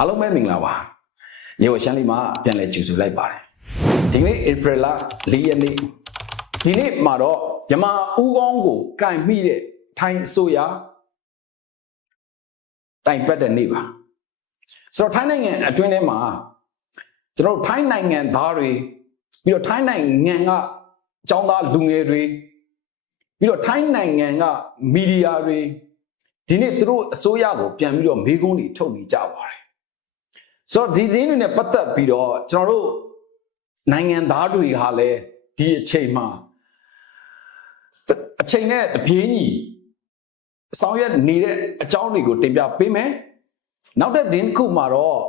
အားလုံးပဲမင်္ဂလာပါရေဝရှမ်းလေးမှာပြန်လဲကြိုဆိုလိုက်ပါတယ်ဒီနေ့ April လ4ရက်နေ့ဒီနေ့မှာတော့မြန်မာဦးကောင်းကိုကင်မိတဲ့ထိုင်းအစိုးရတိုင်ပတ်တဲ့နေ့ပါဆိုတော့ထိုင်းနိုင်ငံအတွင်းထဲမှာကျွန်တော်တို့ထိုင်းနိုင်ငံသားတွေပြီးတော့ထိုင်းနိုင်ငံကအကြောင်းသားလူငယ်တွေပြီးတော့ထိုင်းနိုင်ငံကမီဒီယာတွေဒီနေ့သူတို့အစိုးရကိုပြန်ပြီးတော့မေးခွန်းတွေထုတ်နေကြပါတယ် ဆိုတော့ဒီသတင်းတွေနဲ့ပတ်သက်ပြီးတော့ကျွန်တော်တို့နိုင်ငံသားတွေဟာလည်းဒီအချိန်မှာအချိန်နဲ့တပြေးညီဆောင်ရွက်နေတဲ့အကြောင်းတွေကိုတင်ပြပေးမယ်နောက်တဲ့ दिन ခုမှာတော့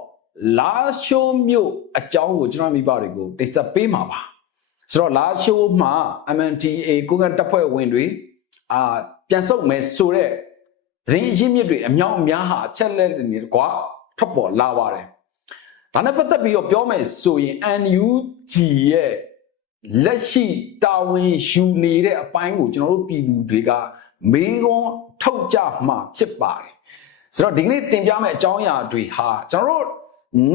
လာရှိုးမြို့အကြောင်းကိုကျွန်တော်မိဘတွေကိုတိတ်ဆက်ပေးမှာပါဆိုတော့လာရှိုးမှာ MNTA ကိုကတပ်ဖွဲ့ဝင်တွေအာပြန်ဆုတ်မယ်ဆိုတဲ့သတင်းအရင်းမြစ်တွေအမြောက်အများဟာအချက်လက်တွေနဲ့ကွာထွက်ပေါ်လာပါတယ် ဒါနဲ့ပတ်သက်ပြီးတော့ပြောမယ်ဆိုရင် NUG ရဲ့လက်ရှိတာဝန်ယူနေတဲ့အပိုင်းကိုကျွန်တော်တို့ပြည်သူတွေကမေးခွန်းထုတ်ကြမှာဖြစ်ပါတယ်ဆိုတော့ဒီကနေ့တင်ပြမယ့်အကြောင်းအရာတွေဟာကျွန်တော်တို့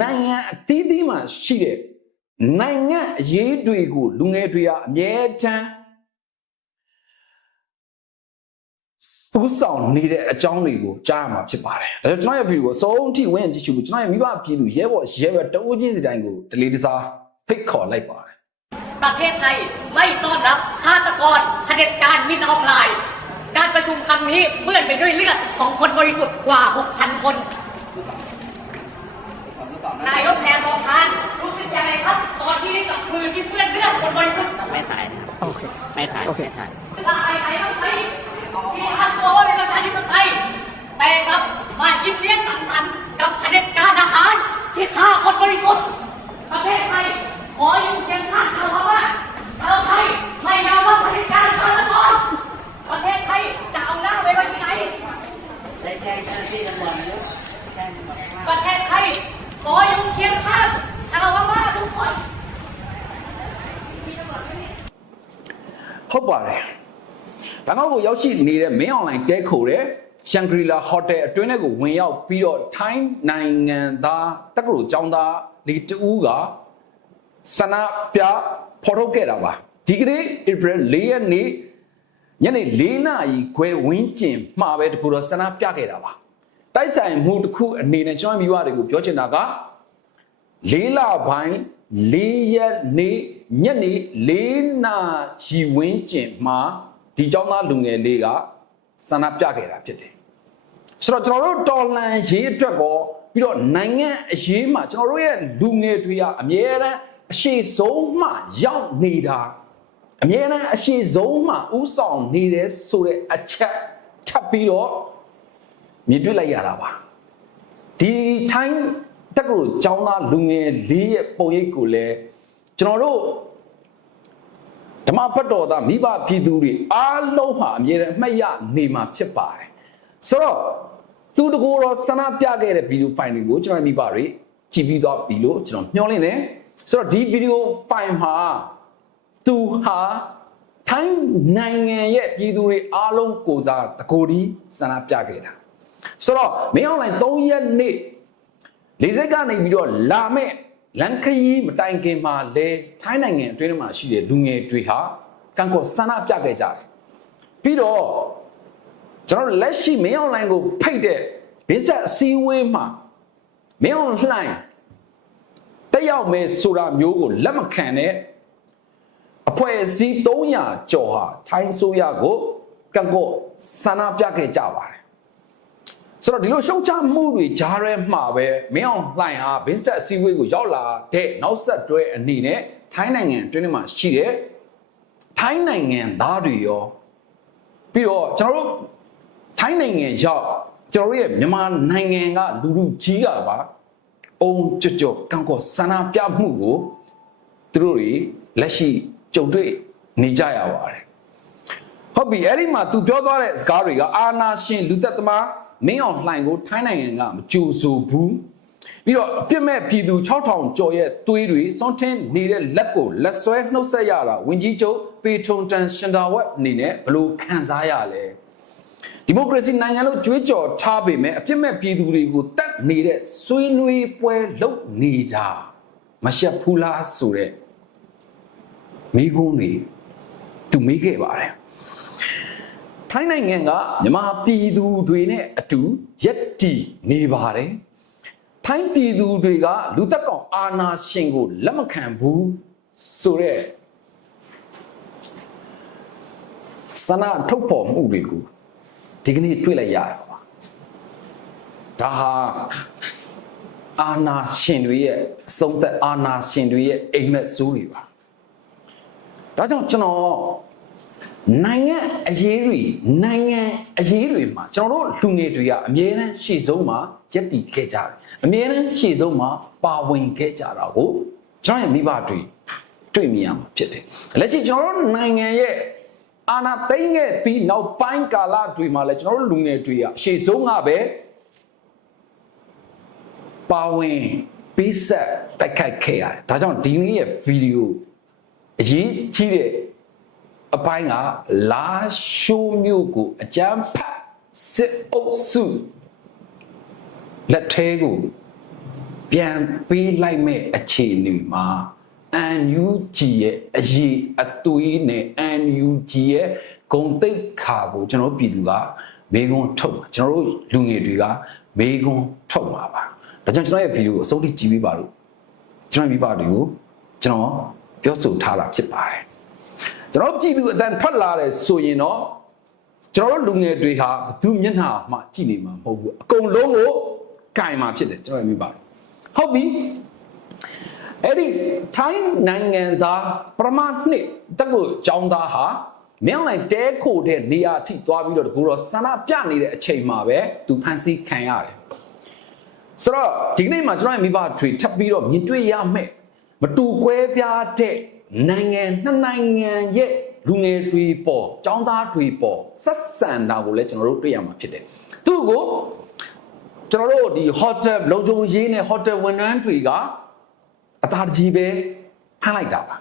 နိုင်ငံအသီးသီးမှာရှိတဲ့နိုင်ငံအရေးတွေကိုလူငယ်တွေကအမြဲတမ်း ဥဆောင်နေတဲ့အကြောင်းတွေကိုကြားရမှာဖြစ်ပါတယ်။အဲတော့ကျွန်တော်ရဲ့ဗီဒီယိုကိုအဆုံးထိဝင်ကြည့်ရှုဖို့ကျွန်တော်ရဲ့မိဘပြည်သူရဲဘော်ရဲဘော်တဦးချင်းစီတိုင်းကိုဒလေးတစားဖိတ်ခေါ်လိုက်ပါတယ် ประเทศไทยไม่ต้อนรับฆาตกรเผด็จการมินออฟไลน์ การประชุมครั้งนี้เปื้อนไปด้วยเลือดของคนบริสุทธิ์กว่า 6,000 คน นายกแพทองทานรู้สึกยังไงครับตอนที่ได้จับมือที่เปื้อนเลือดคนบริสุทธิ์ ไม่ถ่ายโอเค ไม่ถ่าย โอเคถ่าย ลายไหนต้องไป ที่อ้างตัวว่าเป็นประชาธิปไตยแต่ครับมากินเลี้ยงสังสรรค์กับเผด็จการทหารที่ฆ่าคนบริสุทธิ์ประเทศไทยขออยู่เคียงข้างชาวพม่าชาวไทยไม่ยอมรับเผด็จการทหารก่อนประเทศไทยจะเอาหน้าไปไว้ที่ไหนแจ้งเจ้าหน้าที่ตำรวจนะประเทศไทยขออยู่เคียงข้างชาวพม่าทุกคนเขาบอกเลย ဘန်ကောက်ကိုရောက်ရှိနေတဲ့မင်းအွန်လိုင်းတဲခိုတဲ့ရှန်ဂရီလာဟိုတယ်အတွင်းထဲကိုဝင်ရောက်ပြီးတော့ထိုင်းနိုင်ငံသားတက္ကသိုလ်ကျောင်းသားလေးတဦးကဆန္ဒပြဖော်ထုတ်ခဲ့တာပါဒီကနေ့ April 4ရက်နေ့ညနေ4နာရီခွဲဝန်းကျင်မှာပဲတခုတော့ဆန္ဒပြခဲ့တာပါတိုက်ဆိုင်မှုတစ်ခုအနေနဲ့ကျွန်တော်မိဘတွေကိုပြောချင်တာကလေးလပိုင်းလေးရက်နေ့ညနေ၄နာရီဝန်းကျင်မှာ ဒီเจ้าသားလူငယ်လေးကဆန္ဒပြခဲ့တာဖြစ်တယ်ဆိုတော့ကျွန်တော်တို့တော်လန်ရေးအတွက်ကောပြီးတော့နိုင်ငံအရေးမှာကျွန်တော်တို့ရဲ့လူငယ်တွေကအမြဲတမ်းအရှိဆုံးမှရောက်နေတာအမြဲတမ်းအရှိဆုံးမှဥဆောင်နေတယ်ဆိုတဲ့အချက်ထပ်ပြီးတော့မြင်တွေ့လိုက်ရတာပါ ဒီထိုင်းတက္ကသိုလ်ကျောင်းသားလူငယ်လေးရဲ့ပုံရိပ်ကိုလည်းကျွန်တော်တို့ ဓမ္မဘတ်တော်သားမိဘပြည်သူတွေအားလုံးဟာအမြဲတမ်းမှတ်ရနေမှာဖြစ်ပါတယ်ဆိုတော့သူတကူတော့ဆန္ဒပြခဲ့တဲ့ဗီဒီယိုဖိုင်တွေကိုကျွန်တော်မိဘတွေကြည့်ပြီးတော့ပြီလို့ကျွန်တော်မျှော်လင့်တယ်ဆိုတော့ဒီဗီဒီယိုဖိုင်မှာသူဟာထိုင်းနိုင်ငံရဲ့ပြည်သူတွေအားလုံးကိုစားတကူဒီဆန္ဒပြခဲ့တာဆိုတော့မင်းအွန်လိုင်း3ရက်နေ့လေစိတ်ကနေပြီးတော့လာမဲ့ လန်ခရီးမတိုင်ခင်မှာလဲထိုင်းနိုင်ငံအတွင်းမှာရှိတဲ့လူငယ်တွေဟာကံကောဆန္ဒပြခဲ့ကြတယ်ပြီးတော့ကျွန်တော်တို့လက်ရှိမင်းအွန်လိုင်းကိုဖိတ်တဲ့ business အစည်းအဝေးမှာမင်းအွန်လိုင်းတက်ရောက်မယ်ဆိုတာမျိုးကိုလက်မခံတဲ့အဖွဲ့အစည်း300ကျော်ဟာထိုင်းဆိုရကိုကံကောဆန္ဒပြခဲ့ကြပါတယ် ဆိုတော့ဒီလိုရှုံချမှုတွေကြားရဲမှာပဲမင်းအောင်လှိုင်ဟာ business အစည်းအဝေးကိုရောက်လာတဲ့နောက်ဆက်တွဲအနေနဲ့ထိုင်းနိုင်ငံအတွင်းမှာရှိတဲ့ထိုင်းနိုင်ငံသားတွေရောပြီးတော့ကျွန်တော်တို့ထိုင်းနိုင်ငံရောက်ကျွန်တော်တို့ရဲ့မြန်မာနိုင်ငံကလူလူကြီးကပါအုံကြွကြွကံကောဆန္ဒပြမှုကိုသူတို့တွေလက်ရှိကြုံတွေ့နေကြရပါတယ်ဟုတ်ပြီအဲ့ဒီမှာ तू ပြောသွားတဲ့စကားတွေကအာနာရှင်လူသက်သမား မင်းအောင်လှိုင်ကိုထိုင်းနိုင်ငံကမကြိုဆိုဘူးပြီးတော့အပြစ်မဲ့ပြည်သူ6000ကျော်ရဲ့သွေးတွေစွန့်ထင်းနေတဲ့လက်ကိုလက်ဆွဲနှုတ်ဆက်ရတာဝင်းကြီးချုပ်ပေထုံတန်ရှင်တာဝက်အနေနဲ့ဘလို့ခံစားရလဲဒီမိုကရေစီနိုင်ငံလို့ကြွေးကြော်ထားပေမဲ့အပြစ်မဲ့ပြည်သူတွေကိုတတ်နေတဲ့ဆွေးနွေးပွဲလုပ်နေတာမရှက်ဘူးလားဆိုတဲ့မိကုန်းတွေသူမေးခဲ့ပါတယ် ထိုင်းနိုင်ငံကမြန်မာပြည်သူတွေနဲ့အတူရက်တီနေပါတယ်ထိုင်းပြည်သူတွေကလူသက်ကောင်အာဏာရှင်ကိုလက်မခံဘူးဆိုတဲ့စနထုတ်ဖော်မှုတွေကိုဒီကနေ့တွေ့လိုက်ရတာပါဒါဟာအာနာရှင်တွေရဲ့အဆုံးသက်အာနာရှင်တွေရဲ့အိမ်မက်ဆိုးတွေပါဒါကြောင့်ကျွန်တော် နိုင်ငံအရေးတွေနိုင်ငံအရေးတွေမှာကျွန်တော်တို့လူငယ်တွေကအမြဲတမ်းရှေ့ဆုံးမှာယက်တည်ခဲ့ကြတယ်အမြဲတမ်းရှေ့ဆုံးမှာပါဝင်ခဲ့ကြတာကိုကျွန်တော်ရဲ့မိဘတွေတွေ့မြင်ရမှာဖြစ်တယ်လက်ရှိကျွန်တော်တို့နိုင်ငံရဲ့အာဏာသိမ်းခဲ့ပြီးနောက်ပိုင်းကာလတွေမှာလည်းကျွန်တော်တို့လူငယ်တွေကအရှေ့ဆုံးကပဲပါဝင်ပေးဆက်တိုက်ခိုက်ခဲ့ရတယ်ဒါကြောင့်ဒီနေ့ရဲ့ဗီဒီယိုအရေးကြီးတဲ့ အပိုင်းကလာရှိုးမျိုးကိုအကြမ်းဖက်စစ်အုပ်စုလက်ထဲကိုပြန်ပေးလိုက်မဲ့အခြေအနေမှာ NUG ရဲ့အရေးအသွေးနဲ့ NUG ရဲ့ဂုံတိတ်ခါကိုကျွန်တော်တို့ပြည်သူကမေကွန်းထုတ်မှာကျွန်တော်တို့လူငယ်တွေကမေကွန်းထုတ်မှာပါဒါကြောင့်ကျွန်တော်ရဲ့ဗီဒီယိုကိုအဆုံးထိကြည့်ပေးပါလို့ကျွန်တော်မိဘတွေကိုကျွန်တော်ပြောဆိုထားတာဖြစ်ပါတယ် ကျွန်တော်ပြည်သူအတန်ထွက်လာတယ်ဆိုရင်တော့ကျွန်တော်တို့လူငယ်တွေဟာဘသူမျက်နှာမှကြည့်နေမှာမဟုတ်ဘူးအကုန်လုံးကိုကင်မှာဖြစ်တယ်ကျွန်တော်ရဲ့မိဘတွေဟုတ်ပြီအဲ့ဒီထိုင်းနိုင်ငံသားပရမနှစ်တက်ကိုចောင်းသားဟာမြောင်းလိုက်တဲခိုတဲ့နေရာအထိသွားပြီးတော့တကူတော့ဆန္ဒပြနေတဲ့အချိန်မှာပဲသူဖမ်းဆီးခံရတယ်ဆိုတော့ဒီကနေ့မှာကျွန်တော်ရဲ့မိဘတွေထပ်ပြီးတော့မြင်တွေ့ရမယ်မတူကွဲပြားတဲ့ နိုင်ငံနှစ်နိုင်ငံရဲ့လူငယ်တွေပေါ်ចောင်းသားတွေပေါ်ဆက်ဆံတာကိုလည်းကျွန်တော်တို့တွေ့ရမှာဖြစ်တယ်သူ့ကိုကျွန်တော်တို့ဒီ hotel လုံခြုံရေးနဲ့ hotel ဝန်ထမ်းတွေကအသာတကြီးပဲဖမ်းလိုက်တာပါ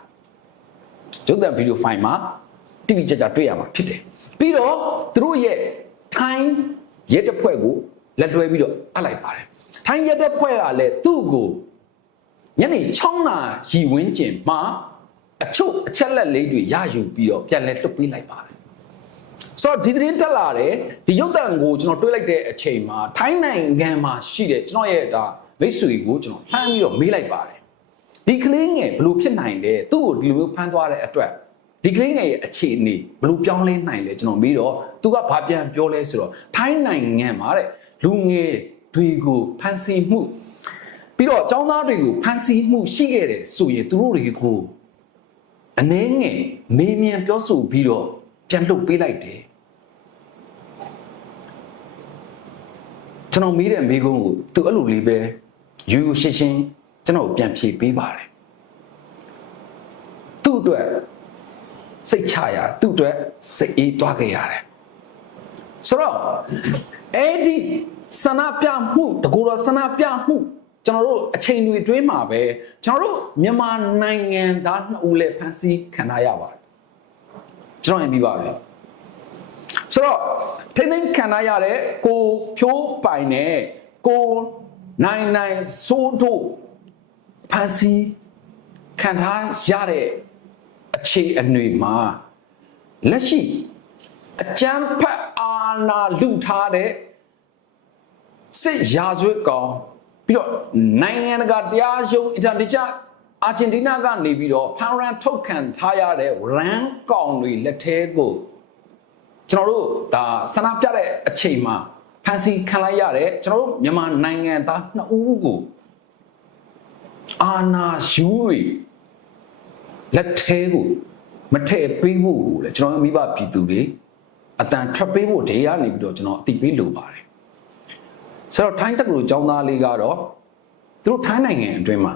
ရုပ်သံဗီဒီယိုဖိုင်မှာတိတိကျကျတွေ့ရမှာဖြစ်တယ်ပြီးတော့သူတို့ရဲ့ထိုင်းရဲတပ်ဖွဲ့ကိုလက်လွှဲပြီးတော့အပ်လိုက်ပါတယ်ထိုင်းရဲတပ်ဖွဲ့ကလည်းသူ့ကိုညနေ6နာရီဝန်းကျင်မှာ အချုပ်အချက်လက်လေးတွေရယူပြီးတော့ပြန်လဲလွှတ်ပေးလိုက်ပါတယ်ဆိုတော့ဒီသတင်းတက်လာတယ်ဒီရုပ်သံကိုကျွန်တော်တွေးလိုက်တဲ့အချိန်မှာထိုင်းနိုင်ငံမှာရှိတဲ့ကျွန်တော်ရဲ့ဒါမိတ်ဆွေကိုကျွန်တော်လှမ်းပြီးတော့မေးလိုက်ပါတယ်ဒီကလေးငယ်ဘလို့ဖြစ်နိုင်လဲသူ့ကိုဒီလိုမျိုးဖမ်းသွားတဲ့အတွက်ဒီကလေးငယ်ရဲ့အခြေအနေဘလို့ပြောင်းလဲနိုင်လဲကျွန်တော်မေးတော့သူကဘာပြန်ပြောလဲဆိုတော့ထိုင်းနိုင်ငံမှာတဲ့လူငယ်တွေကိုဖမ်းဆီးမှုပြီးတော့ចောင်းသားတွေကိုဖမ်းဆီးမှုရှိခဲ့တယ်ဆိုရင်သူတို့တွေကို အနှဲငယ်မေးမြန်းပြောဆိုပြီးတော့ပြန်လှုပ်ပေးလိုက်တယ်ကျွန်တော်မေးတဲ့မေးခွန်းကိုသူအဲ့လိုလေးပဲယူယူရှင်းရှင်းကျွန်တော်ပြန်ဖြေပေးပါတယ်သူ့အတွက်စိတ်ချရသူ့အတွက်စိတ်အေးသွားခဲ့ရတယ်ဆိုတော့အဲ့ဒီဆန္ဒပြမှုတကူတော်ဆန္ဒပြမှု ကျွန်တော်တို့အချိန်တွေတွင်းမှာပဲကျွန်တော်တို့မြန်မာနိုင်ငံသားနှစ်ဦးလည်းဖမ်းဆီးခံထားရပါတယ်ကျွန်တော်ရင်ပြီးပါပြီဆိုတော့ထိမ့်သိမ်းခံထားရတဲ့ကိုဖြိုးပိုင်နဲ့ကိုနိုင်နိုင်စိုးတို့ဖန်စီခံထားရတဲ့အခြေအနေမှာလက်ရှိအကြမ်းဖက်အာဏာလူထားတဲ့စစ်ရာဇဝတ်ကောင် ပြီးတော့နိုင်ငံတကာတရားရုံးအင်တာနေချာအာဂျင်တီးနားကနေပြီးတော့ဖန်ရန်ထုတ်ခံထားရတဲ့ရန်ကောင်တွေလက်ထဲကိုကျွန်တော်တို့ဒါဆန္ဒပြတဲ့အချိန်မှာဖန်စီခံလိုက်ရတဲ့ကျွန်တော်တို့မြန်မာနိုင်ငံသားနှစ်ဦးကိုအာနာယူတွေလက်ထဲကိုမထည့်ပေးဖို့ကိုလေကျွန်တော်မိဘပြည်သူတွေအတန်ထွက်ပေးဖို့ဒေရနေပြီးတော့ကျွန်တော်အတိပေးလိုပါတယ် ဆိုတော့ထိုင်းတက္ကသိုလ်ကျောင်းသားလေးကတော့သူတို့ထိုင်းနိုင်ငံအတွင်းမှာ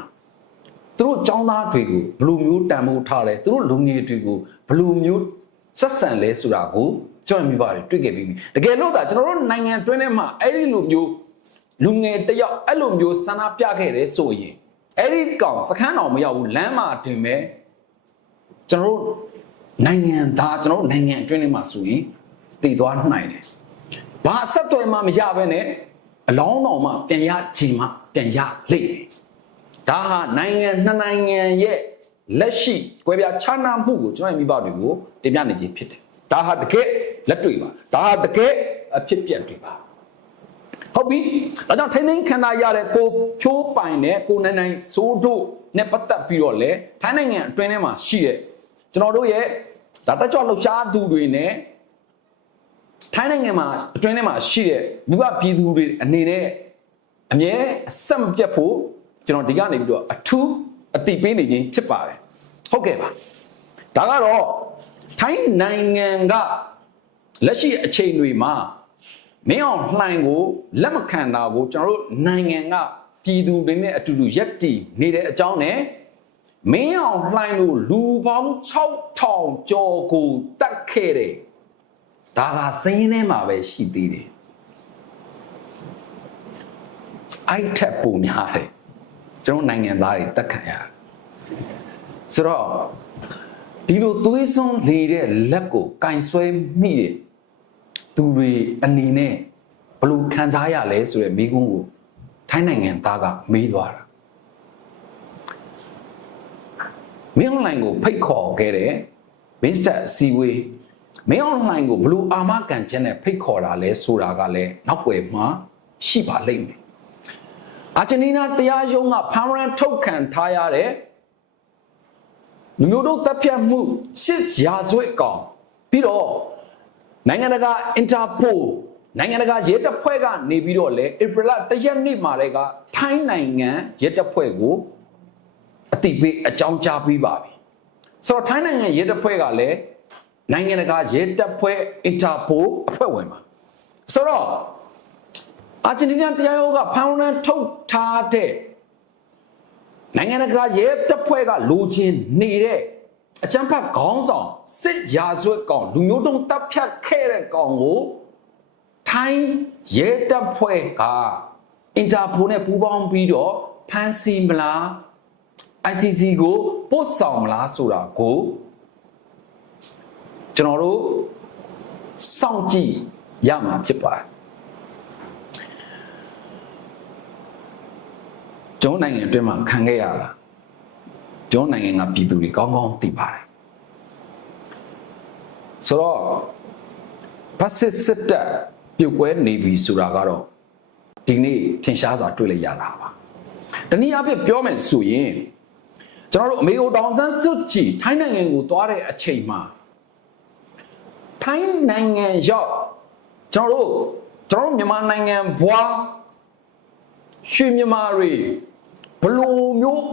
သူတို့ကျောင်းသားတွေကိုဘယ်လိုမျိုးတန်ဖိုးထားလဲသူတို့လူငယ်တွေကိုဘယ်လိုမျိုးဆက်ဆံလဲဆိုတာကိုကျွန်တော်မိပါတယ်တွေ့ခဲ့ပြီးပြီတကယ်လို့သာကျွန်တော်တို့နိုင်ငံအတွင်းထဲမှာအဲ့ဒီလိုမျိုးလူငယ်တယောက်အဲ့လိုမျိုးဆန္ဒပြခဲ့တယ်ဆိုရင်အဲ့ဒီကောင်စခန်းတော်မရောက်ဘူးလမ်းမှာတင်မဲ့ကျွန်တော်တို့နိုင်ငံသားကျွန်တော်တို့နိုင်ငံအတွင်းထဲမှာဆိုရင်တည်သွားနိုင်တယ်ဘာအဆက်အသွယ်မှမရဘဲနဲ့ အလောင်းတော်မှပြန်ရခြင်းမှပြန်ရလိမ့်မယ်ဒါဟာနိုင်ငံနှစ်နိုင်ငံရဲ့လက်ရှိကွဲပြားခြားနားမှုကိုကျွန်တော်ရဲ့မိဘတွေကိုတင်ပြနေခြင်းဖြစ်တယ်ဒါဟာတကယ်လက်တွေ့ပါဒါဟာတကယ်အဖြစ်ပြက်တွေပါဟုတ်ပြီဒါကြောင့်ထိန်းသိမ်းခံရရတဲ့ကိုဖြိုးပိုင်နဲ့ကိုနိုင်နိုင်စိုးတို့နဲ့ပတ်သက်ပြီးတော့လေထိုင်းနိုင်ငံအတွင်းထဲမှာရှိတဲ့ကျွန်တော်တို့ရဲ့ဒါတက်ကြွလှုပ်ရှားသူတွေနဲ့ ထိုင်းနိုင်ငံမှာအတွင်းထဲမှာရှိတဲ့မိဘပြည်သူတွေအနေနဲ့အမြဲအဆက်မပြတ်ဖို့ကျွန်တော်ဒီကနေပြီးတော့အထူးအတိပေးနေခြင်းဖြစ်ပါတယ်ဟုတ်ကဲ့ပါဒါကတော့ထိုင်းနိုင်ငံကလက်ရှိအချိန်တွေမှာမင်းအောင်လှိုင်ကိုလက်မခံတာကိုကျွန်တော်တို့နိုင်ငံကပြည်သူတွေနဲ့အတူတူရက်တည်နေတဲ့အကြောင်းနဲ့မင်းအောင်လှိုင်ကိုလူပေါင်း6000ကျော်ကိုတတ်ခဲ့တယ် ဒါကစင်းထဲမှာပဲရှိသေးတယ်အဲ့ထက်ပုံများတယ်ကျွန်တော်နိုင်ငံသားတွေတတ်ခံရတယ်ဆိုတော့ဒီလိုသွေးစွန်းလေတဲ့လက်ကိုကင်ဆွဲမိတဲ့သူတွေအနေနဲ့ဘယ်လိုခံစားရလဲဆိုတဲ့မိကုန်းကိုထိုင်းနိုင်ငံသားကမေးသွားတာမင်းအွန်လိုင်းကိုဖိတ်ခေါ်ခဲ့တဲ့မစ္စတာစီဝေး မင်းအွန်လိုင်းကိုဘယ်လိုအာမခံချက်နဲ့ဖိတ်ခေါ်တာလဲဆိုတာကလည်းနောက်ွယ်မှာရှိပါလိမ့်မယ်အာဂျင်တီးနားတရားရုံးကဖမ်းရန်ထုတ်ခံထားရတဲ့လူမျိုးတို့တပ်ဖြတ်မှုစစ်ရာဇဝတ်ကောင်ပြီးတော့နိုင်ငံတကာအင်တာပိုနိုင်ငံတကာရဲတပ်ဖွဲ့ကနေပြီးတော့လေဧပြီလတရက်နေ့မှာတည်းကထိုင်းနိုင်ငံရဲတပ်ဖွဲ့ကိုအတိပေးအကြောင်းကြားပေးပါပြီဆိုတော့ထိုင်းနိုင်ငံရဲတပ်ဖွဲ့ကလည်း နိုင်ငံတကာရဲတပ်ဖွဲ့အင်တာပိုအဖွဲ့ဝင်ပါဆိုတော့အာဂျင်တီးနားတရားရုံးကဖမ်းရန်ထုတ်ထားတဲ့နိုင်ငံတကာရဲတပ်ဖွဲ့ကလိုချင်နေတဲ့အကြမ်းဖက်ခေါင်းဆောင်စစ်ရာဇဝတ်ကောင်လူမျိုးတုံးတပ်ဖြတ်ခဲ့တဲ့ကောင်ကိုထိုင်းရဲတပ်ဖွဲ့ကအင်တာပိုနဲ့ပူးပေါင်းပြီးတော့ဖမ်းဆီးမလား ICC ကိုပို့ဆောင်မလားဆိုတာကို ကျွန်တော်တို့စောင့်ကြည့်ရမှာဖြစ်ပါတယ်ကျွန်တော်နိုင်ငံအတွင်းမှာခံခဲ့ရတာကျွန်တော်နိုင်ငံကပြည်သူတွေကောင်းကောင်းသိပါတယ်ဆိုတော့ဖက်စစ်စစ်တပ်ပြုတ်ကွဲနေပြီဆိုတာကတော့ဒီနေ့ထင်ရှားစွာတွေ့လိုက်ရတာပါတနည်းအားဖြင့်ပြောမယ်ဆိုရင်ကျွန်တော်တို့အမေအိုတောင်ဆန်းစွတ်ကြည်ထိုင်းနိုင်ငံကိုသွားတဲ့အချိန်မှာ ထိုင်းနိုင်ငံရောက်ကျွန်တော်တို့ကျွန်တော်တို့မြန်မာနိုင်ငံဘွားရွှေမြန်မာတွေဘလိုမျိုး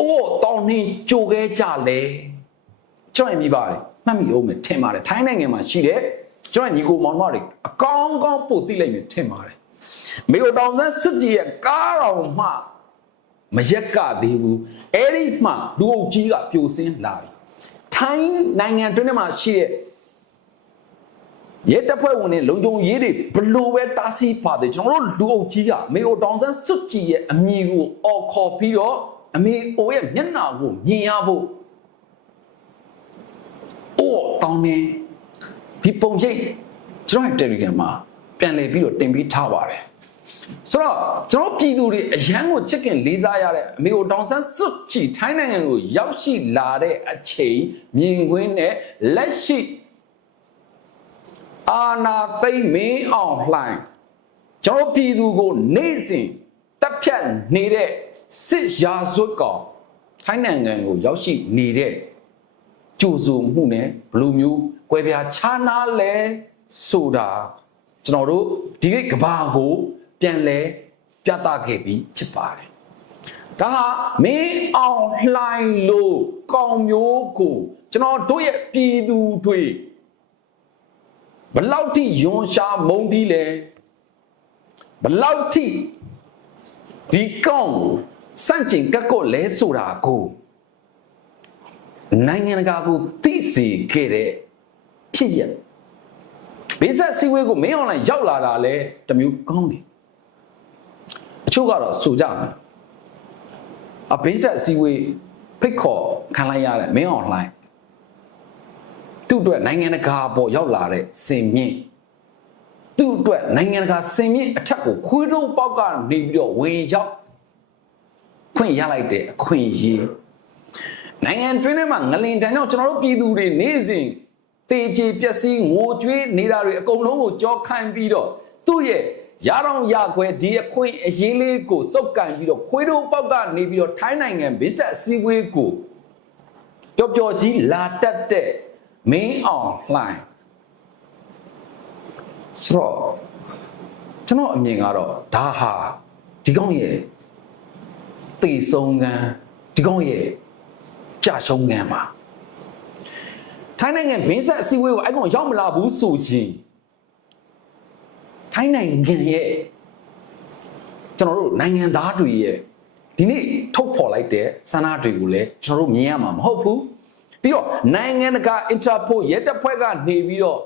အိုးတောင်းနှင်းကြိုခဲကြလဲကျွန်တော်မြင်ပါတယ်မှတ်မိအောင်မယ်ထင်ပါတယ်ထိုင်းနိုင်ငံမှာရှိတဲ့ကျွန်တော်ညီကိုမောင်မတွေအကောင်းကောင်းပို့သိလိုက်မယ်ထင်ပါတယ်မေအိုတောင်ဆန်းစွတ်ကြည်ရဲ့ကားတော်မှမရက်ကသေးဘူးအဲ့ဒီမှလူအုပ်ကြီးကပြိုစင်းလာပြီထိုင်းနိုင်ငံတွင်းထဲမှာရှိတဲ့ ရဲတပ်ဖွဲ့ဝင်တွေလုံခြုံရေးတွေဘလို့ပဲတားဆီးပါတယ်ကျွန်တော်တို့လူအုပ်ကြီးကမေအိုတောင်ဆန်းစွတ်ကြည်ရဲ့အမည်ကိုအော်ခေါ်ပြီးတော့အမေအိုရဲ့မျက်နှာကိုမြင်ရဖို့အိုးတောင်းနေဒီပုံရိပ်ကျွန်တော်ရဲ့ Telegram မှာပြန်လည်ပြီးတော့တင်ပေးထားပါတယ်ဆိုတော့ကျွန်တော်ပြည်သူတွေအရန်ကိုချစ်ခင်လေးစားရတဲ့အမေကိုတောင်ဆန်းစွတ်ချီထိုင်းနိုင်ငံကိုရောက်ရှိလာတဲ့အချိန်မြင်ကွင်းနဲ့လက်ရှိ အာနာသိမ့်မင်းအောင်လှိုင်ကျွန်တော်ပြည်သူကိုနေ့စဉ်တပ်ဖြတ်နေတဲ့စစ်ရာဇဝတ်ကောင်ထိုင်းနိုင်ငံကိုရောက်ရှိနေတဲ့ကြိုဆိုမှုနဲ့ဘယ်လိုမျိုးကွဲပြားခြားနားလဲဆိုတာကျွန်တော်တို့ဒီနေ့ကဘာကိုပြန်လဲပြသခဲ့ပြီးဖြစ်ပါတယ်ဒါဟာမင်းအောင်လှိုင်လို့ကောင်မျိုးကိုကျွန်တော်တို့ရဲ့ပြည်သူတွေ ဘလောက်ထိယွန်ရှာမုံတီးလဲဘလောက်ထိဒီကောင်စန့်ကျင်ကက်ကော့လဲဆိုတာကိုနိုင်ငံတကာကိုသိစေခဲ့တဲ့ဖြစ်ရဘေးဆက်စီဝေးကိုမင်းအွန်လိုင်းရောက်လာတာလဲတမျိုးကောင်းတယ်အချို့ကတော့စူကြမယ်အဘေးဆက်စီဝေးဖိတ်ခေါ်ခံလိုက်ရတဲ့မင်းအွန်လိုင်း သူ့အတွက်နိုင်ငံတကာပေါ်ရောက်လာတဲ့စင်မြင့်သူ့အတွက်နိုင်ငံတကာစင်မြင့်အထက်ကိုခွေးတို့ပေါက်ကနေပြီးတော့ဝင်ရောက်ခွင့်ရလိုက်တဲ့အခွင့်အရေးနိုင်ငံတွင်းထဲမှာငလင်တန်းကြောင့်ကျွန်တော်တို့ပြည်သူတွေနေ့စဉ်တေချေပျက်စီးငိုကြွေးနေတာတွေအကုန်လုံးကိုကြောခိုင်းပြီးတော့သူ့ရဲ့ရအောင်ရခွဲဒီအခွင့်အရေးလေးကိုစုပ်ကန်ပြီးတော့ခွေးတို့ပေါက်ကနေပြီးတော့ထိုင်းနိုင်ငံဘစ်ဆက်အစည်းအဝေးကိုပျော်ပျော်ကြီးလာတက်တဲ့ မင်းအောင်လှိုင်ဆိုတော့ကျွန်တော်အမြင်ကတော့ဒါဟာဒီကောင်းရဲ့တေဆုံးကံဒီကောင်းရဲ့ကြာရှုံးကံပါထိုင်းနိုင်ငံဘင်းဆက်အစည်းအဝေးကိုအဲ့ကောင်ရောက်မလာဘူးဆိုရင်ထိုင်းနိုင်ငံရဲ့ကျွန်တော်တို့နိုင်ငံသားတွေရဲ့ဒီနေ့ထုတ်ဖော်လိုက်တဲ့ဆန္ဒတွေကိုလည်းကျွန်တော်တို့မြင်ရမှာမဟုတ်ဘူး ပြီးတော့နိုင်ငံတကာ Interpol ရဲတပ်ဖွဲ့ကနေပြီးတော့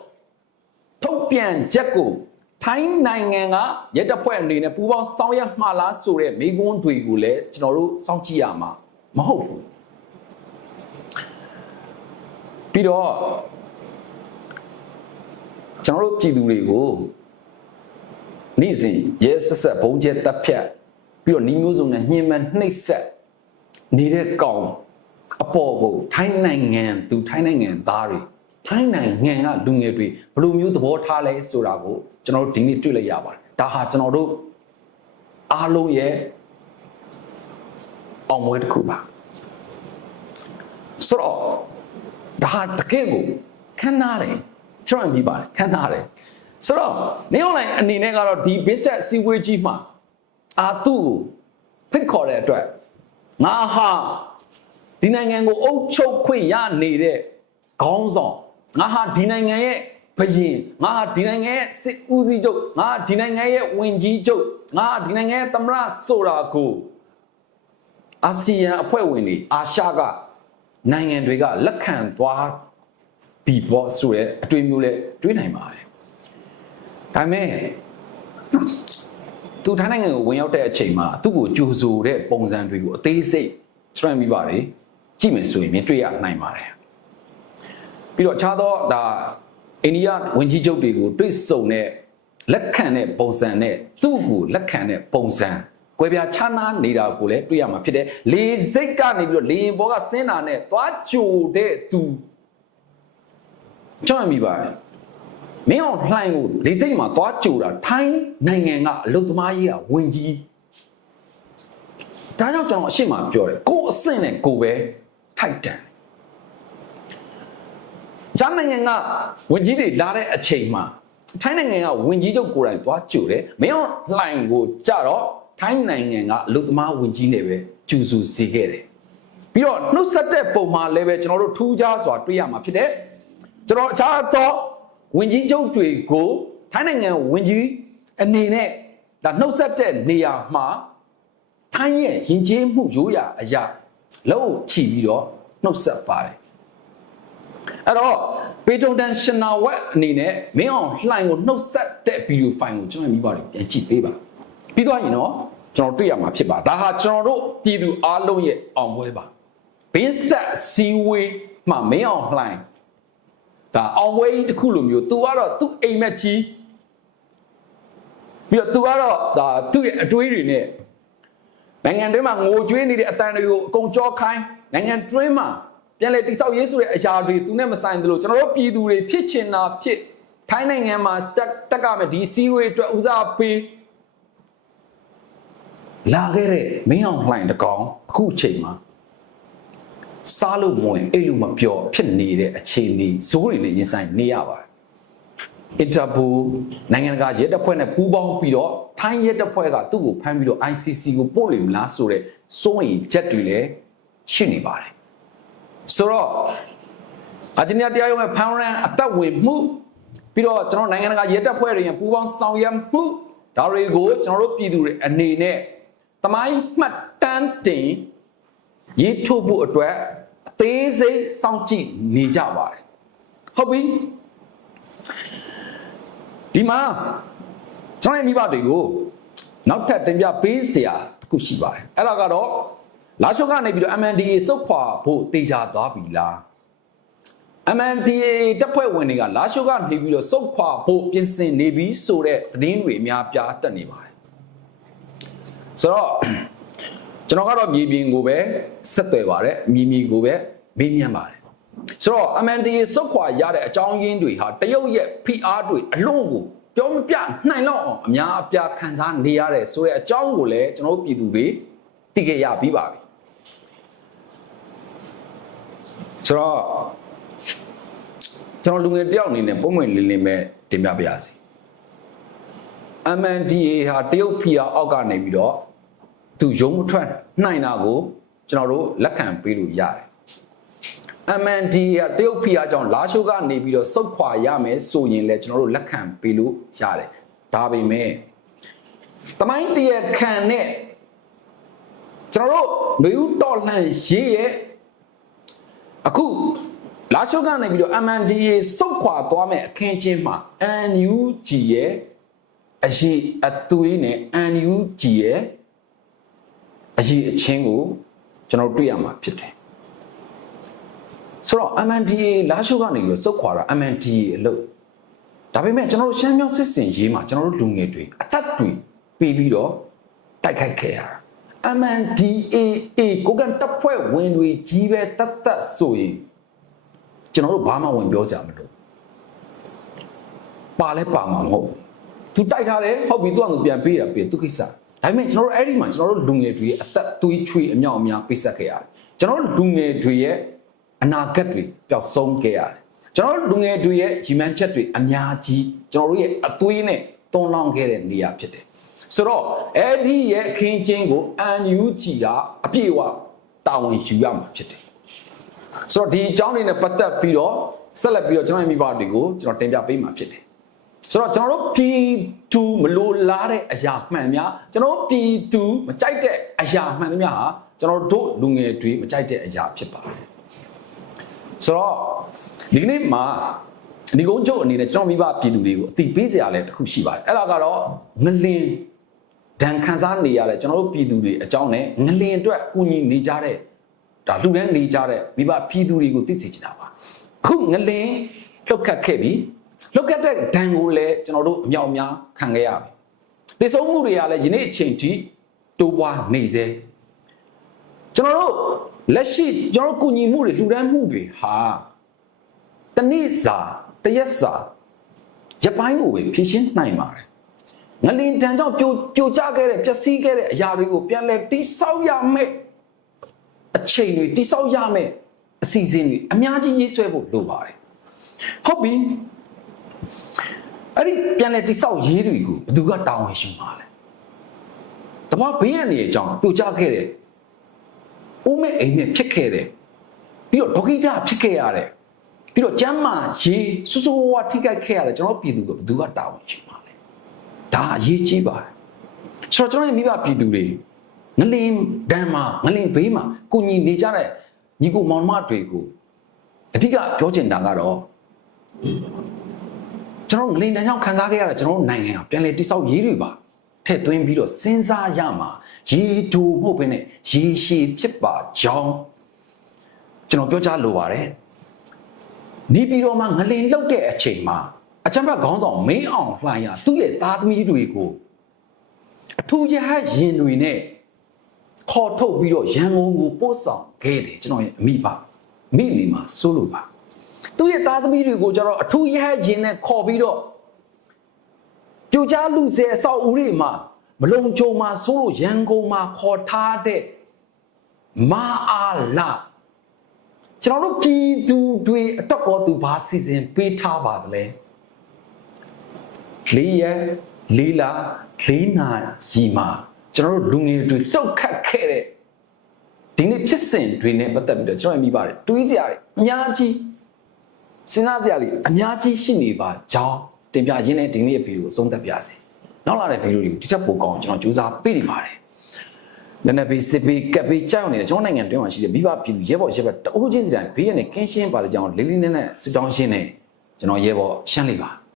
ထုတ်ပြန်ချက်ကိုထိုင်းနိုင်ငံကရဲတပ်ဖွဲ့အနေနဲ့ပူးပေါင်းဆောင်ရွက်မှာလားဆိုတဲ့မိကွန်းတွေကိုလည်းကျွန်တော်တို့စောင့်ကြည့်ရမှာမဟုတ်ဘူးပြီးတော့ကျွန်တော်တို့ပြည်သူတွေကိုနေ့စဉ်ရဲဆက်ဆက်ဘုံကျဲတပ်ဖြတ်ပြီးတော့နှီးမျိုးစုံနဲ့ညှဉ်းပန်းနှိပ်စက်နေတဲ့ကောင် အပေါ်ကိုထိုင်းနိုင်ငံသူထိုင်းနိုင်ငံသားတွေထိုင်းနိုင်ငံကလူငယ်တွေဘယ်လိုမျိုးသဘောထားလဲဆိုတာကိုကျွန်တော်တို့ဒီနေ့တွေ့လိုက်ရပါတယ်ဒါဟာကျွန်တော်တို့အားလုံးရဲ့အောင်မွေးတစ်ခုပါဆိုတော့ဒါဟာတကယ်ကိုခမ်းနားတယ်ကျွန်တော်မြင်ပါတယ်ခမ်းနားတယ်ဆိုတော့နေ online အနေနဲ့ကတော့ဒီ business စီဝေးကြီးမှာအာသူ့ကိုဖိတ်ခေါ်တဲ့အတွက်ငါဟာ ဒီနိုင်ငံကိုအုပ်ချုပ်ခွင့်ရနေတဲ့ခေါင်းဆောင်ငါဟာဒီနိုင်ငံရဲ့ဘုရင်ငါဟာဒီနိုင်ငံရဲ့စစ်ဦးစီးချုပ်ငါဟာဒီနိုင်ငံရဲ့ဝန်ကြီးချုပ်ငါဟာဒီနိုင်ငံရဲ့သမ္မတဆိုတာကိုအာဆီယံအဖွဲ့ဝင်တွေအာရှကနိုင်ငံတွေကလက်ခံသွားပြီးပေါ့ဆိုရဲအတွေ့မျိုးလဲတွေးနိုင်ပါတယ်ဒါပေမဲ့သူထိုင်းနိုင်ငံကိုဝင်ရောက်တဲ့အချိန်မှာသူ့ကိုကြိုဆိုတဲ့ပုံစံတွေကိုအသေးစိတ်ထရန်မိပါတယ် ကြည့်မယ်ဆိုရင်မြင်တွေ့ရနိုင်ပါတယ်ပြီးတော့အခြားသောဒါအိန္ဒိယဝင်ကြီးချုပ်တွေကိုတွေ့ဆုံတဲ့လက်ခံတဲ့ပုံစံနဲ့သူ့ကိုလက်ခံတဲ့ပုံစံကွဲပြားခြားနားနေတာကိုလည်းတွေ့ရမှာဖြစ်တယ်လေစိတ်ကနေပြီးတော့လေရင်ဘောကဆင်းတာနဲ့သွားကြိုတဲ့သူကျွန်တော်မိပါတယ်မင်းအောင်လှိုင်းကိုလေစိတ်မှာသွားကြိုတာထိုင်းနိုင်ငံကအလုသမားကြီးကဝင်ကြီးဒါကြောင့်ကျွန်တော်အရှိမပြောတယ်ကိုယ်အဆင့်နဲ့ကိုယ်ပဲ ထိုက်တန်ဂျာနိုင်ငံကဝင်ကြီးတွေလာတဲ့အချိန်မှာထိုင်းနိုင်ငံကဝင်ကြီးချုပ်ကိုယ်တိုင်သွားကြိုတယ်မင်းအောင်လှိုင်းကိုကြတော့ထိုင်းနိုင်ငံကအလုသမားဝင်ကြီးနေပဲကျူစုစီခဲ့တယ်ပြီးတော့နှုတ်ဆက်တဲ့ပုံမှာလည်းပဲကျွန်တော်တို့ထူးခြားစွာတွေ့ရမှာဖြစ်တယ်ကျွန်တော်အခြားသောဝင်ကြီးချုပ်တွေကိုထိုင်းနိုင်ငံဝင်ကြီးအနေနဲ့ဒါနှုတ်ဆက်တဲ့နေရာမှာထိုင်းရဲ့ယဉ်ကျေးမှုရိုးရာအရာ လုံးချီပြီးတော့နှုတ်ဆက်ပါတယ်အဲ့တော့ပေတုံတန်ရှင်နာဝက်အနေနဲ့မင်းအောင်လှိုင်ကိုနှုတ်ဆက်တဲ့ဗီဒီယိုဖိုင်ကိုကျွန်တော်မိပါလိပြန်ကြည့်ပေးပါပြီးတော့ရင်တော့ကျွန်တော်တွေ့ရမှာဖြစ်ပါဒါဟာကျွန်တော်တို့ပြည်သူအားလုံးရဲ့အောင်ပွဲပါဘေးဆက်စီဝေးမှာမင်းအောင်လှိုင်ဒါအောင်ပွဲကြီးတစ်ခုလိုမျိုး तू ကတော့သူ့အိမ်မက်ကြီးပြီးတော့ तू ကတော့ဒါသူ့ရဲ့အတွေးတွေနဲ့ နိုင်ငံတွင်းမှာငိုကြွေးနေတဲ့အတန်တွေကိုအကုန်ကြောခိုင်းနိုင်ငံတွင်းမှာပြန်လေတိဆောက်ရေးဆိုတဲ့အရာတွေသူနဲ့မဆိုင်သလိုကျွန်တော်တို့ပြည်သူတွေဖြစ်ချင်တာဖြစ်ထိုင်းနိုင်ငံမှာတက်တက်ကမဲ့ဒီစီးဝေးအတွက်ဦးစားပေးလာခဲ့တဲ့မင်းအောင်လှိုင်တကောင်အခုအချိန်မှာစားလို့မဝင်အိတ်လို့မပြောဖြစ်နေတဲ့အခြေအနေဇိုးတွေနဲ့ရင်ဆိုင်နေရပါတယ် အင်တာပူနိုင်ငံတကာရဲတပ်ဖွဲ့နဲ့ပူးပေါင်းပြီးတော့ထိုင်းရဲတပ်ဖွဲ့ကသူ့ကိုဖမ်းပြီးတော့ ICC ကိုပို့လိမ့်မလားဆိုတော့စိုးရင်ချက်တွေလည်းရှိနေပါတယ်ဆိုတော့အာဂျင်တီးနားတရားရုံးရဲ့ဖမ်းရန်အသက်ဝင်မှုပြီးတော့ကျွန်တော်နိုင်ငံတကာရဲတပ်ဖွဲ့တွေရဲ့ပူးပေါင်းဆောင်ရွက်မှုဒါတွေကိုကျွန်တော်တို့ပြည်သူတွေအနေနဲ့တမိုင်းမှတ်တမ်းတင်ရေးထုတ်ဖို့အတွက်အသေးစိတ်စောင့်ကြည့်နေကြပါတယ်ဟုတ်ပြီ ဒီမှာကျွန်တော်ရဲ့မိဘတွေကိုနောက်ထပ်တင်ပြပေးစရာတစ်ခုရှိပါတယ်အဲ့ဒါကတော့လာရှုကနေပြီးတော့ MNDA စုတ်ခွာဖို့တေချာသွားပြီလား MNDA တပ်ဖွဲ့ဝင်တွေကလာရှုကနေပြီးတော့စုတ်ခွာဖို့ပြင်ဆင်နေပြီဆိုတဲ့သတင်းတွေအများပြားတက်နေပါတယ်ဆိုတော့ကျွန်တော်ကတော့မြေပြင်ကိုပဲဆက်သွယ်ပါတယ်မြေမြေကိုပဲမေးမြန်းပါတယ် ဆိုတော့ MNDAA စုတ်ခွာရတဲ့အကြောင်းရင်းတွေဟာတရုတ်ရဲ့ PR တွေအလုံးကိုပြောမပြနိုင်တော့အောင်အများအပြားခံစားနေရတယ်ဆိုတဲ့အကြောင်းကိုလည်းကျွန်တော်တို့ပြည်သူတွေသိကြရပြီးပါပြီဆိုတော့ကျွန်တော်လူငယ်တယောက်အနေနဲ့ပုံမှန်လင်းလင်းပဲတင်ပြပါရစေ MNDA ဟာတရုတ်ဖီယာအောက်ကနေပြီးတော့သူရုံးမထွက်နိုင်တာကိုကျွန်တော်တို့လက်ခံပေးလို့ရတယ် MNDA ဟာတရုတ်ဖီယာကြောင့်လာရှိုးကနေပြီးတော့စုတ်ခွာရမယ်ဆိုရင်လည်းကျွန်တော်တို့လက်ခံပေးလို့ရတယ်ဒါပေမဲ့တမိုင်းတရခံနဲ့ကျွန်တော်တို့လူဦးတော်လှန်ရေးရဲ့အခုလာရှုကနေပြီးတော့ MNDA စုတ်ခွာသွားမဲ့အခင်းချင်းမှာ NUG ရဲ့အရေးအသွေးနဲ့ NUG ရဲ့အရေးအချင်းကိုကျွန်တော်တွေ့ရမှာဖြစ်တယ် ဆိုတော့ MNDA လာရှုကနေပြီးတော့စုတ်ခွာတာ MNDA အလုပ်ဒါပေမဲ့ကျွန်တော်တို့ရှမ်းမြောက်စစ်စင်ရေးမှာကျွန်တော်တို့လူငယ်တွေအသက်တွေပြီးပြီးတော့တိုက်ခိုက်ခဲ့ရတာ MNDAA ကိုကန်တပ်ဖွဲ့ဝင်တွေကြီးပဲတတ်တတ်ဆိုရင်ကျွန်တော်တို့ဘာမှဝင်ပြောစရာမလိုပါလဲပါမှာမဟုတ်ဘူးသူတိုက်ထားတယ်ဟုတ်ပြီသူကငါပြန်ပေးတာပေးသူကိစ္စဒါပေမဲ့ကျွန်တော်တို့အဲ့ဒီမှာကျွန်တော်တို့လူငယ်တွေအသက်သွေးချွေးအမြောက်အများပိတ်ဆက်ခဲ့ရတယ်ကျွန်တော်တို့လူငယ်တွေရဲ့ အနာဂတ်တွေပျောက်ဆုံးခဲ့ရတယ်ကျွန်တော်တို့လူငယ်တွေရဲ့ရီမန်းချက်တွေအများကြီးကျွန်တော်တို့ရဲ့အသွေးနဲ့တွန်းလောင်းခဲ့တဲ့နေရာဖြစ်တယ်ဆိုတော့အဲ့ဒီရဲ့အခင်းချင်းကို UNG ကအပြည့်အဝတာဝန်ယူရမှာဖြစ်တယ်ဆိုတော့ဒီအကြောင်းလေးနဲ့ပတ်သက်ပြီးတော့ဆက်လက်ပြီးတော့ကျွန်တော်ရဲ့မိဘတွေကိုကျွန်တော်တင်ပြပေးမှာဖြစ်တယ်ဆိုတော့ကျွန်တော်တို့ပြည်သူမလိုလားတဲ့အရာမှန်များကျွန်တော်တို့ပြည်သူမကြိုက်တဲ့အရာမှန်သမျှဟာကျွန်တော်တို့လူငယ်တွေမကြိုက်တဲ့အရာဖြစ်ပါတယ် ဆိုတော့ဒီကနေ့မှာဒီကုန်းချုပ်အနေနဲ့ကျွန်တော်မိဘပြည်သူတွေကိုအတိပေးစရာလည်းတစ်ခုရှိပါတယ်အဲ့ဒါကတော့ငလင်ဒဏ်ခံစားနေရတဲ့ကျွန်တော်တို့ပြည်သူတွေအကြောင်းနဲ့ငလင်အတွက်ကူညီနေကြတဲ့ဒါလူတန်းနေကြတဲ့မိဘပြည်သူတွေကိုသိစေချင်တာပါအခုငလင်းလှုပ်ခတ်ခဲ့ပြီလှုပ်ခတ်တဲ့ဒဏ်ကိုလည်းကျွန်တော်တို့အမြောက်အများခံခဲ့ရပြီတည်ဆုံးမှုတွေကလည်းယနေ့အချိန်ထိတိုးပွားနေစေကျွန်တော်တို့ လက်ရှိကျွန်တော်တို့ကုညီမှုတွေလူတန်းမှုတွေဟာတနေ့စာတရက်စာရပိုင်းကိုပဲဖြည့်ရှင်းနိုင်ပါတယ်ငလင်တန်ကြောင့်ပြိုပြိုကျခဲ့တဲ့ပျက်စီးခဲ့တဲ့အရာတွေကိုပြန်လဲတိဆောက်ရမယ်အချိန်တွေတိဆောက်ရမယ်အစီအစဉ်တွေအများကြီးရေးဆွဲဖို့လိုပါတယ်ဟုတ်ပြီအဲ့ဒီပြန်လဲတိဆောက်ရေးတွေကိုဘယ်သူကတောင်းဝင်ရှိမှာလဲတမဘေးရနေအကြောင်းပြိုကျခဲ့တဲ့ ဦးမဲအိမ်နဲ့ဖြစ်ခဲ့တဲ့ပြီးတော့ဒေါကိတာဖြစ်ခဲ့ရတဲ့ပြီးတော့ကျမ်းမာရေးဆူဆူဝါထိခိုက်ခဲ့ရတယ်ကျွန်တော်ပြည်သူကဘယ်သူကတောင်းဝင်ရှိမှာလဲဒါအရေးကြီးပါတယ်ဆိုတော့ကျွန်တော်ရဲ့မိဘပြည်သူတွေငလင်ဒမ်းမှာငလင်ဘေးမှာကိုညီနေကြတဲ့ညီကိုမောင်မတွေကိုအဓိကပြောချင်တာကတော့ကျွန်တော်ငလင်ဒမ်းကြောင့်ခံစားခဲ့ရတဲ့ကျွန်တော်တို့နိုင်ငံကပြန်လည်တိဆောက်ရေးတွေပါထည့်သွင်းပြီးတော့စဉ်းစားရမှာ ရေဒိုမှုပဲနဲ့ရေရှည်ဖြစ်ပါကြောင်းကျွန်တော်ပြောကြားလိုပါတယ်နေပြည်တော်မှာငလင်လှုပ်တဲ့အချိန်မှာအချမ်းဘတ်ခေါင်းဆောင်မင်းအောင်လှိုင်ရသူ့ရဲ့သားသမီးတွေကိုအထူးရဟတ်ရင်တွေနဲ့ခေါ်ထုတ်ပြီးတော့ရန်ကုန်ကိုပို့ဆောင်ခဲ့တယ်ကျွန်တော်ရဲ့အမိပါမိနေမှာစိုးလို့ပါသူ့ရဲ့သားသမီးတွေကိုကျတော့အထူးရဟတ်ရင်နဲ့ခေါ်ပြီးတော့ပြိုချလူစဲအဆောက်အဦတွေမှာ မလုံခြုံမှာစိုးလို့ရန်ကုန်မှာခေါ်ထားတဲ့မာအားလာကျွန်တော်တို့ပြည်သူတွေအတော့ကောသူဘာစီစဉ်ပေးထားပါသလဲလေးရက်လေးလာလေးနာရီမှာကျွန်တော်တို့လူငယ်တွေလှုပ်ခတ်ခဲ့တဲ့ဒီနေ့ဖြစ်စဉ်တွေနဲ့ပတ်သက်ပြီးတော့ကျွန်တော်မြင်ပါတယ်တွေးစရာတွေအများကြီးစဉ်းစားစရာတွေအများကြီးရှိနေပါကြောင်းတင်ပြရင်းနဲ့ဒီနေ့ရဲ့ဗီဒီယိုကိုအဆုံးသတ်ပြစေ နောက်လာတဲ့ဗီဒီယိုတွေကိုဒီထက်ပိုကောင်းအောင်ကျွန်တော်ကြိုးစားပေးနေပါတယ်လည်းနဲ့ဘေးစစ်ဘေးကပ်ဘေးကြောက်နေတဲ့ကျွန်တော်နိုင်ငံတွင်းမှာရှိတဲ့မိဘပြည်သူရဲဘော်ရဲဘက်တအိုးချင်းစီတိုင်းဘေးရနေကင်းရှင်းပါတဲ့ကြောင်းလေးလေးနက်နက်ဆူတောင်းရှင်းနေကျွန်တော်ရဲဘော်ရှမ်းလေးပါ